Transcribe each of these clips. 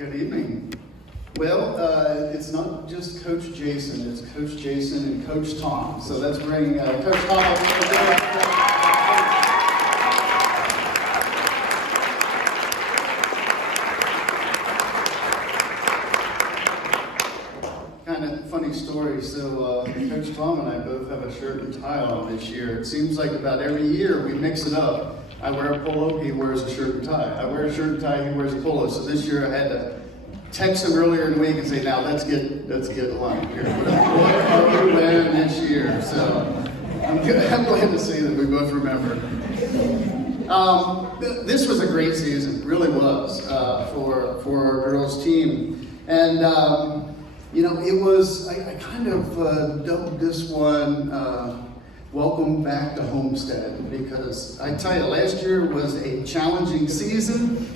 Good evening. Well, it's not just Coach Jason, it's Coach Jason and Coach Tom. So let's bring Coach Tom up. Kind of funny story. So Coach Tom and I both have a shirt and tie on this year. It seems like about every year we mix it up. I wear a polo, he wears a shirt and tie. I wear a shirt and tie, he wears a polo. So this year I had to text him earlier in the week and say, now let's get along here. What are we wearing this year? So I'm glad to see that we both remember. This was a great season, really was, for our girls team. And it was, I kind of dubbed this one, Welcome Back to Homestead, because I tell you, last year was a challenging season,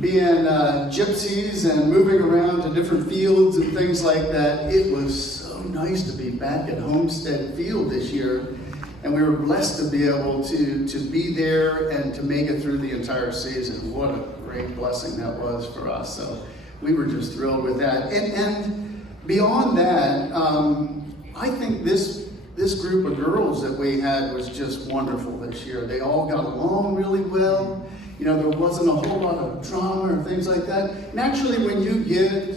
being gypsies and moving around to different fields and things like that. It was so nice to be back at Homestead Field this year, and we were blessed to be able to be there and to make it through the entire season. What a great blessing that was for us. So we were just thrilled with that. And beyond that, I think this group of girls that we had was just wonderful this year. They all got along really well. There wasn't a whole lot of drama or things like that. Naturally, when you get,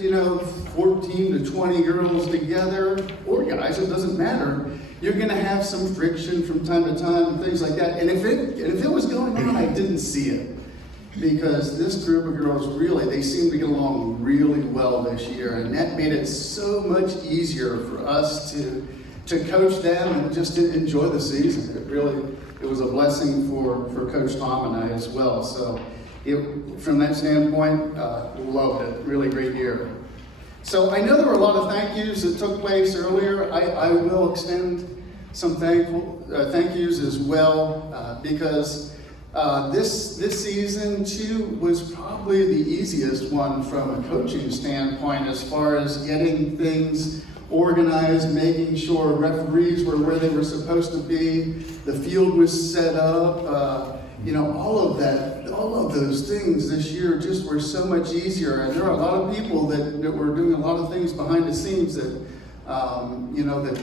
14 to 20 girls together, or guys, it doesn't matter, you're gonna have some friction from time to time and things like that. And if it was going on, I didn't see it. Because this group of girls really, they seemed to get along really well this year. And that made it so much easier for us to coach them and just to enjoy the season. It was a blessing for Coach Tom and I as well. So from that standpoint, loved it. Really great year. So I know there were a lot of thank yous that took place earlier. I will extend some thank yous as well because this season too was probably the easiest one from a coaching standpoint as far as getting things organized, making sure referees were where they were supposed to be, the field was set up, all of those things this year just were so much easier. And there are a lot of people that were doing a lot of things behind the scenes that, that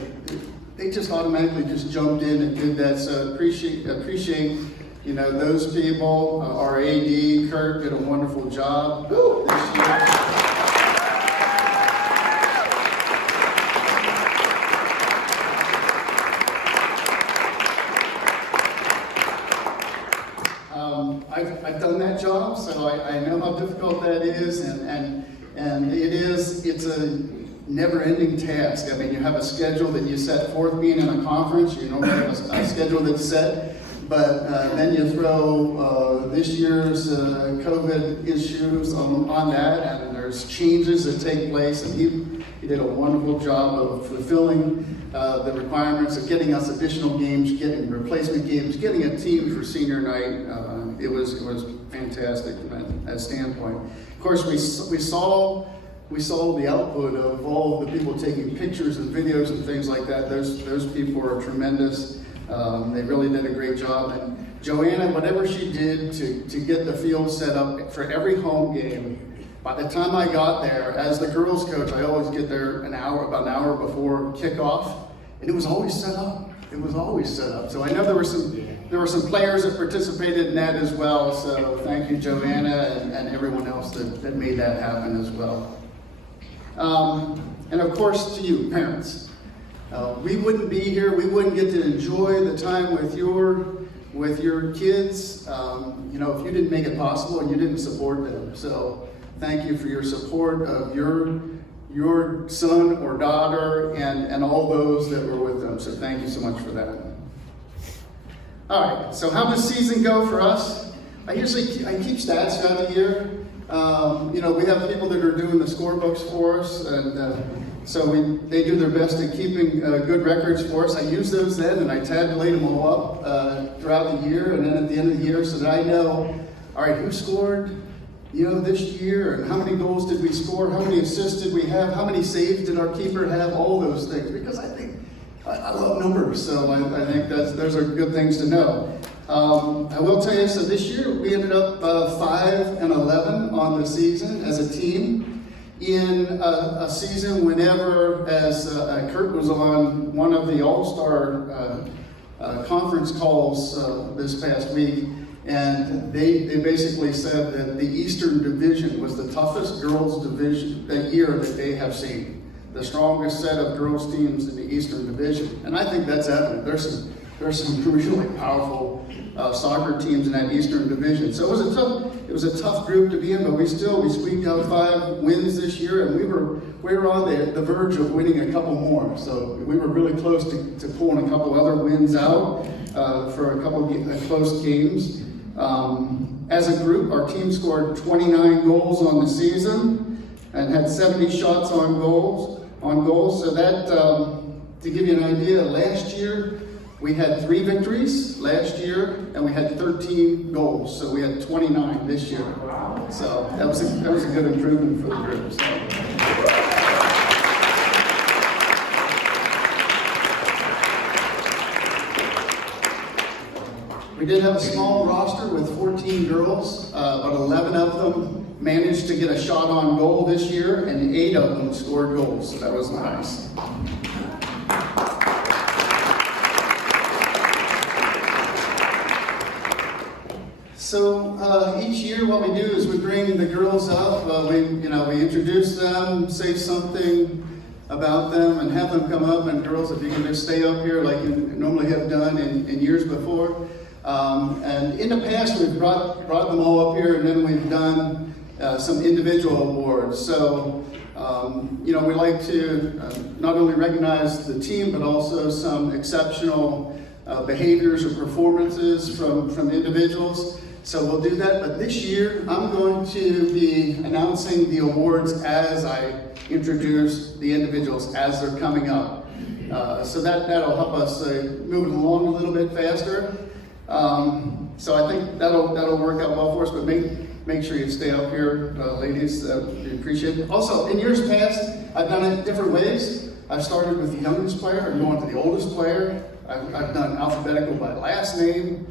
they just automatically just jumped in and did that. So appreciate those people. Our AD, Kurt, did a wonderful job this year. I've done that job, so I know how difficult that is, and it's a never-ending task. I mean, you have a schedule that you set forth. Being in a conference, you normally have a schedule that's set, but then you throw this year's COVID issues on that, and there's changes that take place, and he did a wonderful job of fulfilling the requirements of getting us additional games, getting replacement games, getting a team for senior night. It was fantastic from that standpoint. Of course, we saw the output of all of the people taking pictures and videos and things like that. Those people are tremendous. They really did a great job. And Joanna, whatever she did to get the field set up for every home game, by the time I got there, as the girls coach, I always get there about an hour before kickoff, and it was always set up. So I know there were some players that participated in that as well. So thank you, Joanna, and everyone else that made that happen as well. And of course, to you, parents. We wouldn't be here. We wouldn't get to enjoy the time with your kids, if you didn't make it possible and you didn't support them. So thank you for your support of your son or daughter and all those that were with them. So thank you so much for that. All right, so how does season go for us? I keep stats throughout the year. We have people that are doing the scorebooks for us, and so they do their best at keeping good records for us. I use those then, and I tabulate them all up throughout the year, and then at the end of the year, so that I know, all right, who scored, this year, and how many goals did we score, how many assists did we have, how many saves did our keeper have, all those things, because I think I love numbers, so I think those are good things to know. I will tell you, so this year we ended up 5-11 on the season as a team. in a season whenever, as Kurt was on one of the All-Star conference calls this past week, and they basically said that the Eastern Division was the toughest girls division that year that they have seen. The strongest set of girls teams in the Eastern Division. And I think that's evident. There's some really powerful soccer teams in that Eastern Division. So it was a tough group to be in, but we squeaked out 5 wins this year, and we were on the verge of winning a couple more. So we were really close to pulling a couple other wins out for a couple of close games. As a group, our team scored 29 goals on the season and had 70 shots on goals. So that, to give you an idea, last year we had 3 victories last year, and we had 13 goals. So we had 29 this year. So that was a good improvement for the group. So. We did have a small roster with 14 girls, but 11 of them managed to get a shot on goal this year, and 8 of them scored goals, so that was nice. So each year what we do is we bring the girls up, we introduce them, say something about them, and have them come up, and girls, if you can just stay up here like you normally have done in years before. And in the past, we've brought them all up here, and then we've done some individual awards. So, we like to not only recognize the team, but also some exceptional behaviors or performances from individuals. So we'll do that. But this year, I'm going to be announcing the awards as I introduce the individuals as they're coming up. So that'll help us move it along a little bit faster. So I think that'll work out well for us, but make sure you stay up here, ladies. We appreciate it. Also, in years past, I've done it different ways. I've started with the youngest player and going to the oldest player. I've done alphabetical by last name,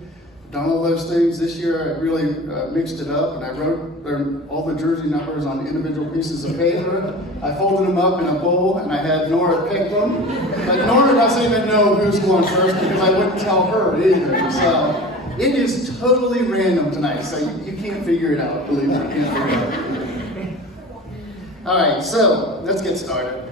done all those things. This year, I really mixed it up, and I wrote all the jersey numbers on individual pieces of paper. I folded them up in a bowl, and I had Nora pick them. But Nora doesn't even know who's going first because I wouldn't tell her either. So it is totally random tonight, so you can't figure it out. Believe me, you can't figure it out. All right, so let's get started.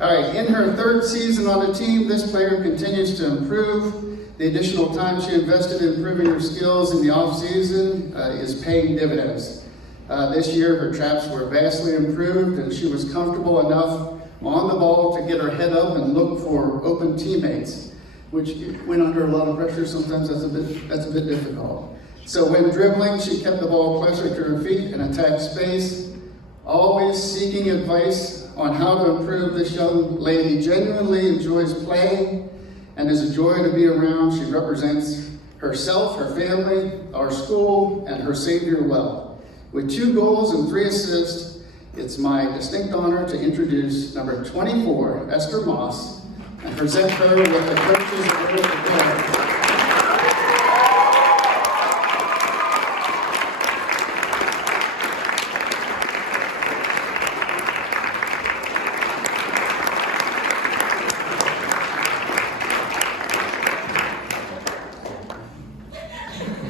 All right, in her 3rd season on the team, this player continues to improve. The additional time she invested in improving her skills in the off-season is paying dividends. This year, her traps were vastly improved, and she was comfortable enough on the ball to get her head up and look for open teammates, which when under a lot of pressure, sometimes that's a bit difficult. So when dribbling, she kept the ball closer to her feet and attacked space, always seeking advice on how to improve. This young lady genuinely enjoys playing and is a joy to be around. She represents herself, her family, our school, and her Savior well. With 2 goals and 3 assists, it's my distinct honor to introduce number 24, Esther Moss, and present her with the coaches of the club.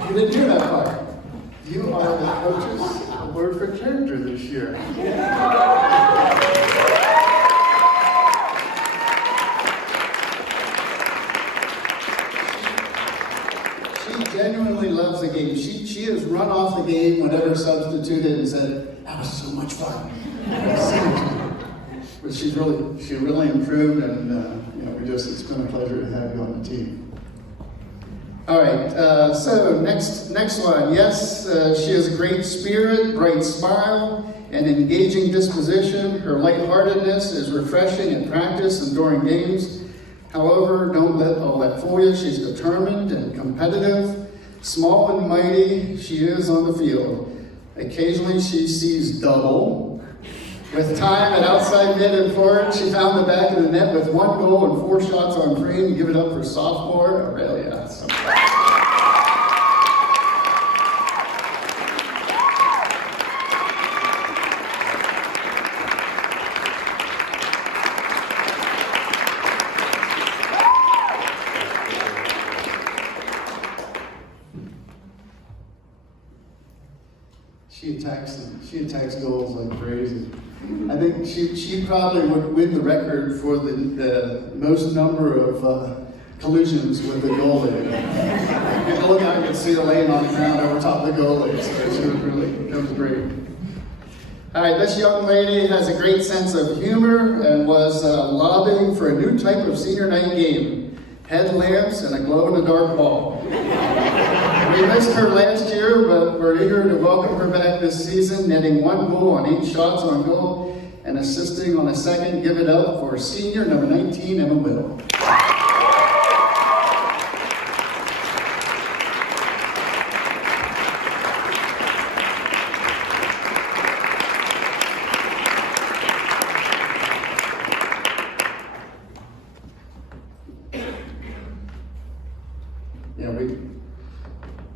You didn't do that part. You are the coach's award for character this year. She genuinely loves the game. She has run off the game whenever substituted and said, "That was so much fun." But she really improved, and it's been a pleasure to have you on the team. All right, so next one. Yes, she has a great spirit, bright smile, and engaging disposition. Her lightheartedness is refreshing in practice and during games. However, don't let all that fool you. She's determined and competitive. Small and mighty, she is on the field. Occasionally, she sees double. With time at outside mid and forward, she found the back of the net with 1 goal and 4 shots on frame. Give it up for sophomore Aurelia. She attacks goals like crazy. I think she probably would win the record for the most number of collisions with the goalie. You look out, you can see the lane on the ground over top of the goalie. So that was great. All right, this young lady has a great sense of humor and was lobbying for a new type of senior night game: headlamps and a glow-in-the-dark ball. We missed her last year, but we're eager to welcome her back this season, netting 1 goal on 8 shots on goal and assisting on a second. Give it up for senior number 19, Emma Whittle.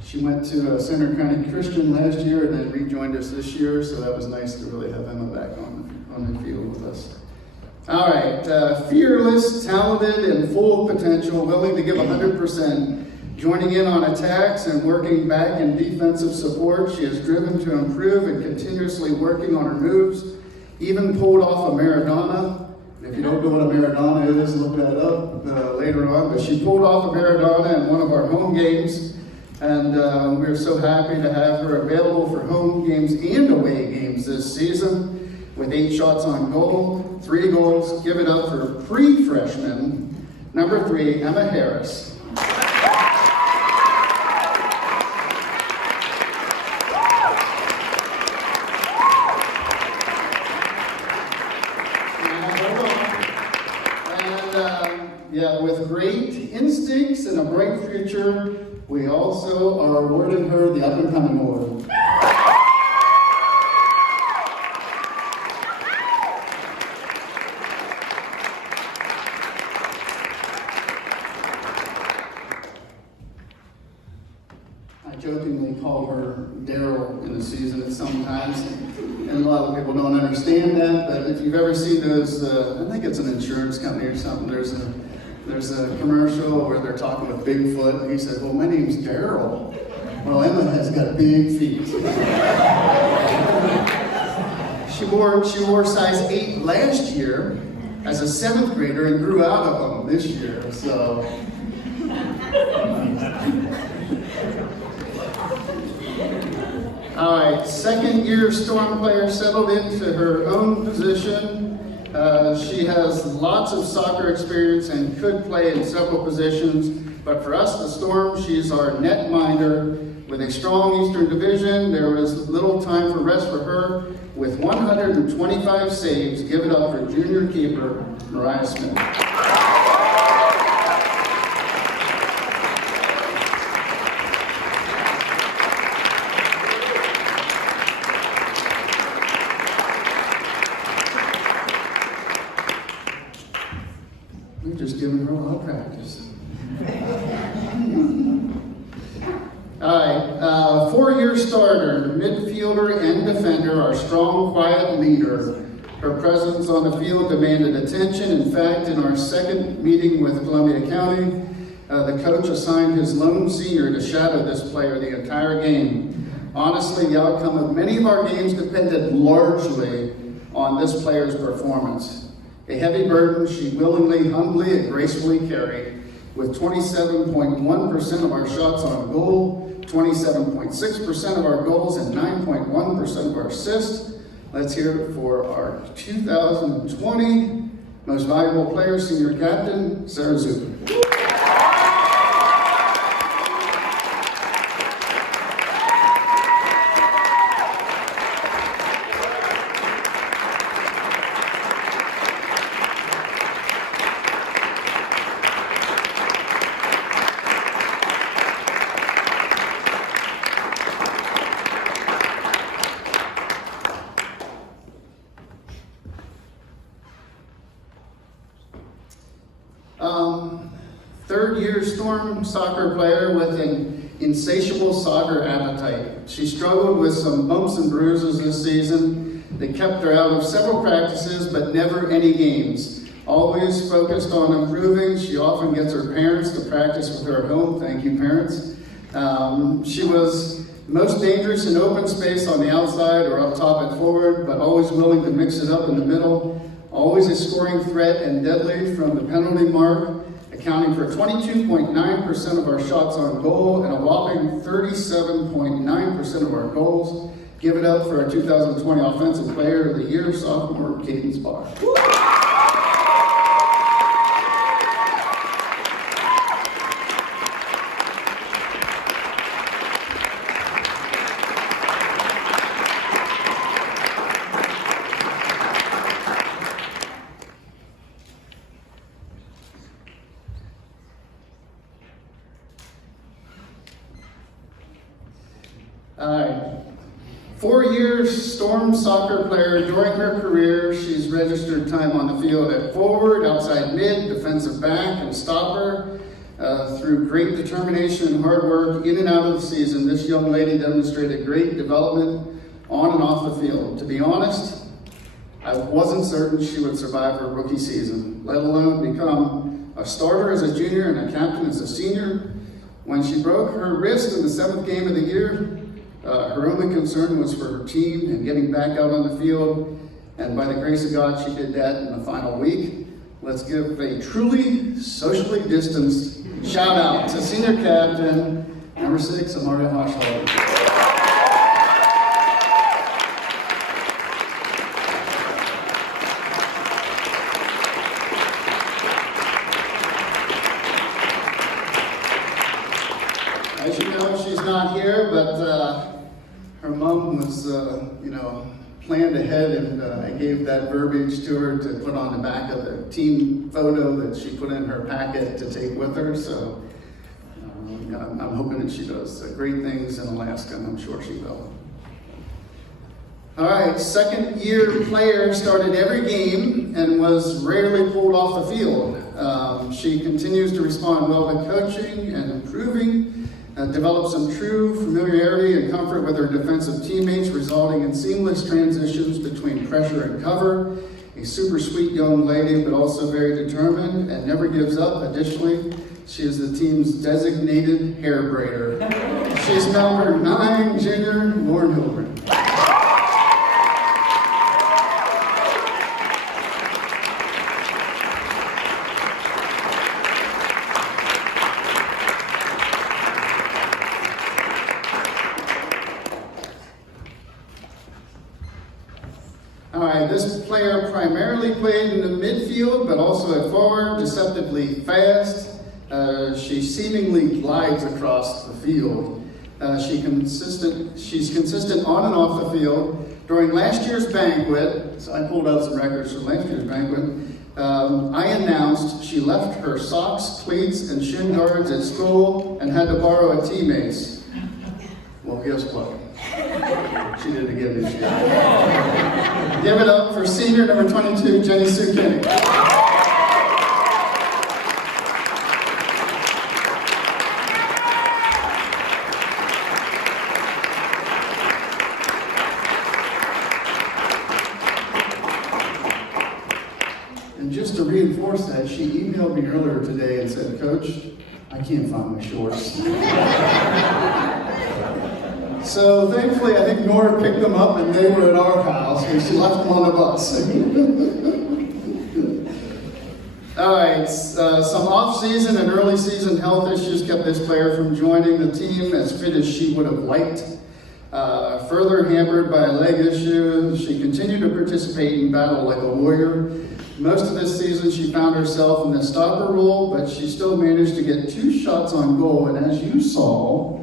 She went to Center County Christian last year and then rejoined us this year, so that was nice to really have Emma back on the field with us. All right, fearless, talented, and full of potential, willing to give 100%, joining in on attacks and working back in defensive support. She is driven to improve and continuously working on her moves, even pulled off a Maradona. If you don't know what a Maradona is, look that up later on. But she pulled off a Maradona in one of our home games. And we're so happy to have her available for home games and away games this season with 8 shots on goal, 3 goals. Give it up for pre-freshman, number 3, Emma Harris. With great instincts and a bright future, we also are awarding her the Up and Coming Award. I jokingly call her Daryl in the season sometimes, and a lot of people don't understand that, but if you've ever seen those, I think it's an insurance company or something, there's a commercial where they're talking with Bigfoot, and he says, well, my name's Daryl. Well, Emma has got big feet. She wore size 8 last year as a 7th grader and grew out of them this year, so. All right, 2nd-year Storm player settled into her own position. She has lots of soccer experience and could play in several positions, but for us, the Storm, she's our net minder. With a strong Eastern Division, there was little time for rest for her. With 125 saves, give it up for junior keeper, Mariah Smith. We've just given her a lot of practice. All right, 4-year starter, midfielder, and defender, our strong, quiet leader. Her presence on the field demanded attention. In fact, in our 2nd meeting with Columbia County, the coach assigned his lone senior to shadow this player the entire game. Honestly, the outcome of many of our games depended largely on this player's performance. A heavy burden she willingly, humbly, and gracefully carried. With 27.1% of our shots on goal, 27.6% of our goals, and 9.1% of our assists. Let's hear it for our 2020 Most Valuable Player, Senior Captain, Sarah Zuber. Third-year Storm soccer player with an insatiable soccer appetite. She struggled with some bumps and bruises this season that kept her out of several practices, but never any games. Always focused on improving, she often gets her parents to practice with her at home. Thank you, parents. She was Most dangerous in open space on the outside or up top and forward, but always willing to mix it up in the middle. Always a scoring threat and deadly from the penalty mark, accounting for 22.9% of our shots on goal and a whopping 37.9% of our goals. Give it up for our 2020 Offensive Player of the Year, sophomore Cadence Barr. All right. 4 years Storm soccer player. During her career, she's registered time on the field at forward, outside mid, defensive back, and stopper. Through great determination and hard work in and out of the season, this young lady demonstrated great development on and off the field. To be honest, I wasn't certain she would survive her rookie season, let alone become a starter as a junior and a captain as a senior. When she broke her wrist in the 7th game of the year, her only concern was for her team and getting back out on the field, and by the grace of God, she did that in the final week. Let's give a truly socially distanced shout out to senior captain, number 6, Amaria Hoshler. As you know, she's not here, but her mom was, planned ahead, and I gave that verbiage to her to put on the back of the team photo that she put in her packet to take with her. So I'm hoping that she does great things in Alaska, and I'm sure she will. All right, second-year player started every game and was rarely pulled off the field. She continues to respond well to coaching and improving. Developed some true familiarity and comfort with her defensive teammates, resulting in seamless transitions between pressure and cover. A super sweet young lady, but also very determined and never gives up. Additionally, she is the team's designated hair braider. She's number 9, junior Lauren Hilbert. All right, this player primarily played in the midfield, but also at forward, deceptively fast. She seemingly glides across the field. She's consistent on and off the field. During last year's banquet, so I pulled out some records from last year's banquet, I announced she left her socks, cleats, and shin guards at school and had to borrow a teammate's. Well, guess what? She did it again this year. Give it up for senior number 22, Jenny Sue Kenny. And just to reinforce that, she emailed me earlier today and said, "Coach, I can't find my shorts." So thankfully, I think Nora picked them up and they were at our house, and she left them on the bus. All right, some off-season and early season health issues kept this player from joining the team as fit as she would have liked. Further hampered by a leg issue, she continued to participate in battle like a warrior. Most of this season, she found herself in the stopper role, but she still managed to get 2 shots on goal, and as you saw,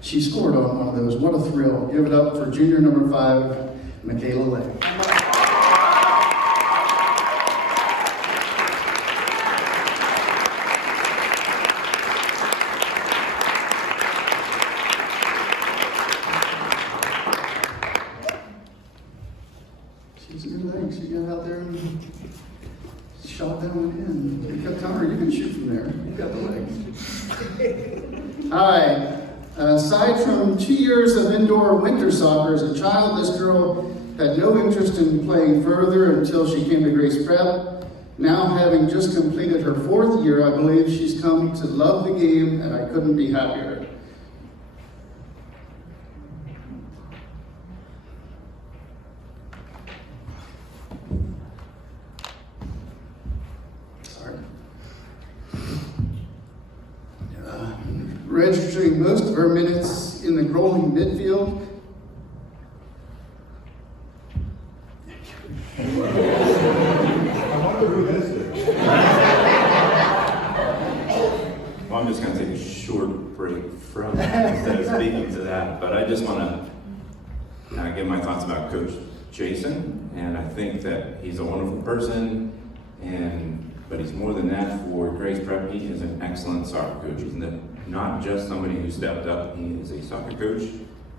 she scored on one of those. What a thrill. Give it up for junior number 5, Michaela Lay. She's a good leg. She got out there and shot that one in. You kept telling her, you can shoot from there. You got the leg. All right. Aside from 2 years of indoor winter soccer as a child, this girl had no interest in playing further until she came to Grace Prep. Now, having just completed her 4th year, I believe she's come to love the game, and I couldn't be happier. registering most of her minutes in the rolling midfield. I wonder who is it? Well, I'm just going to take a short break from instead of speaking to that, but I just want to give my thoughts about Coach Jason, and I think that he's a wonderful person, but he's more than that for Grace Prep. He is an excellent soccer coach. He's not just somebody who stepped up, he is a soccer coach,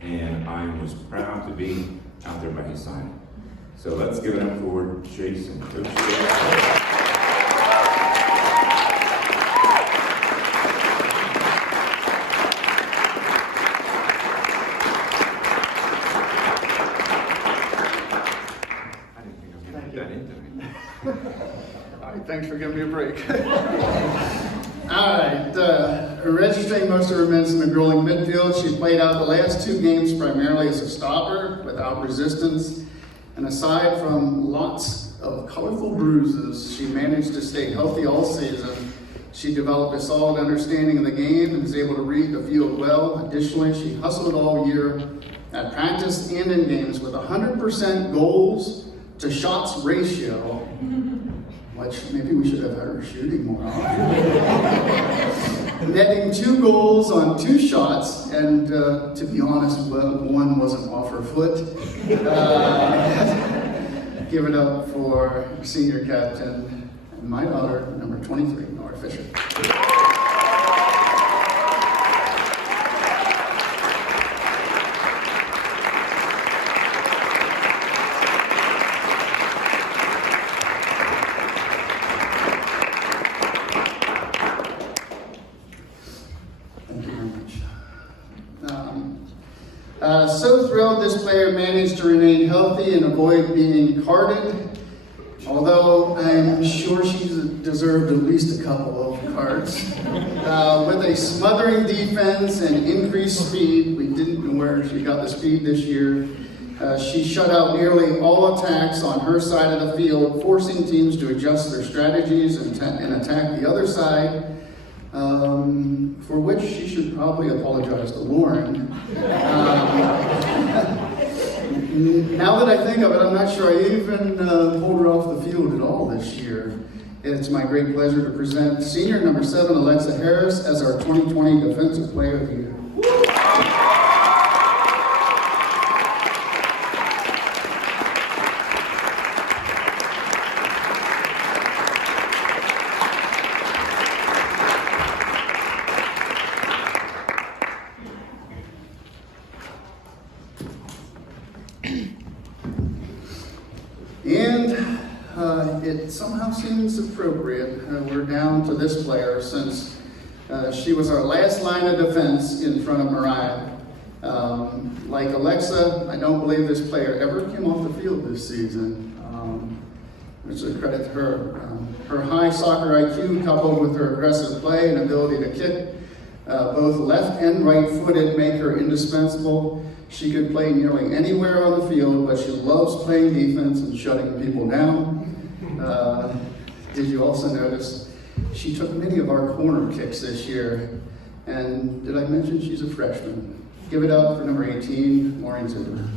and I was proud to be out there by his side. So let's give it up for Jason. Coach Jason. Thanks for giving me a break. All right, registering most of her minutes in the grueling midfield, she played out the last 2 games primarily as a stopper without resistance. And aside from lots of colorful bruises, she managed to stay healthy all season. She developed a solid understanding of the game and was able to read the field well. Additionally, she hustled all year at practice and in games with 100% goals to shots ratio, which maybe we should have had her shooting more often. Netting 2 goals on 2 shots, and to be honest, one wasn't off her foot. Give it up for senior captain, my daughter, number 23, Nora Fisher. So thrilled this player managed to remain healthy and avoid being carded, although I'm sure she deserved at least a couple of cards. With a smothering defense and increased speed, we didn't know where she got the speed this year. She shut out nearly all attacks on her side of the field, forcing teams to adjust their strategies and attack the other side. For which she should probably apologize to Lauren. Now that I think of it, I'm not sure I even pulled her off the field at all this year. It's my great pleasure to present senior number 7, Alexa Harris, as our 2020 Defensive Player of the Year. And it somehow seems appropriate. We're down to this player since she was our last line of defense in front of Mariah. Like Alexa, I don't believe this player ever came off the field this season, which is a credit to her. Her high soccer IQ, coupled with her aggressive play and ability to kick both left and right-footed, make her indispensable. She could play nearly anywhere on the field, but she loves playing defense and shutting people down. Did you also notice she took many of our corner kicks this year? And did I mention she's a freshman? Give it up for number 18, Maureen Zuber.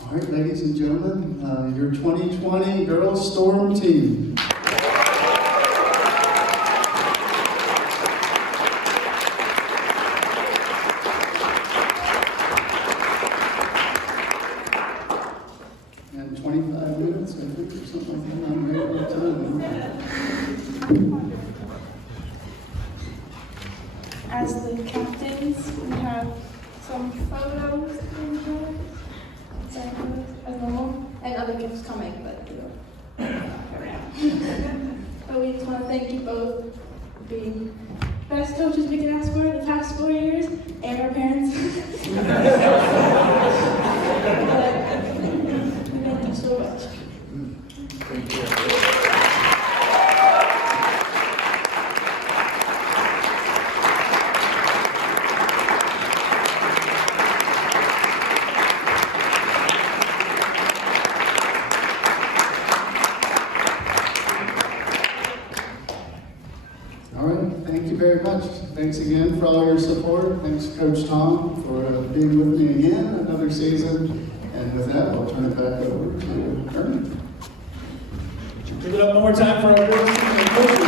All right, ladies and gentlemen, your 2020 Girls Storm team. And 25 minutes, I think, or something like that. I'm right on time. As the captains, we have some photos as normal, and other gifts coming, but but we just want to thank you both for being best coaches we could ask for the past 4 years, and our parents. Thank you so much. Thank you. thank you very much. Thanks again for all your support. Thanks, Coach Tom, for being with me again another season. And with that, I'll turn it back over to Ernie. Give it up one more time for our girls.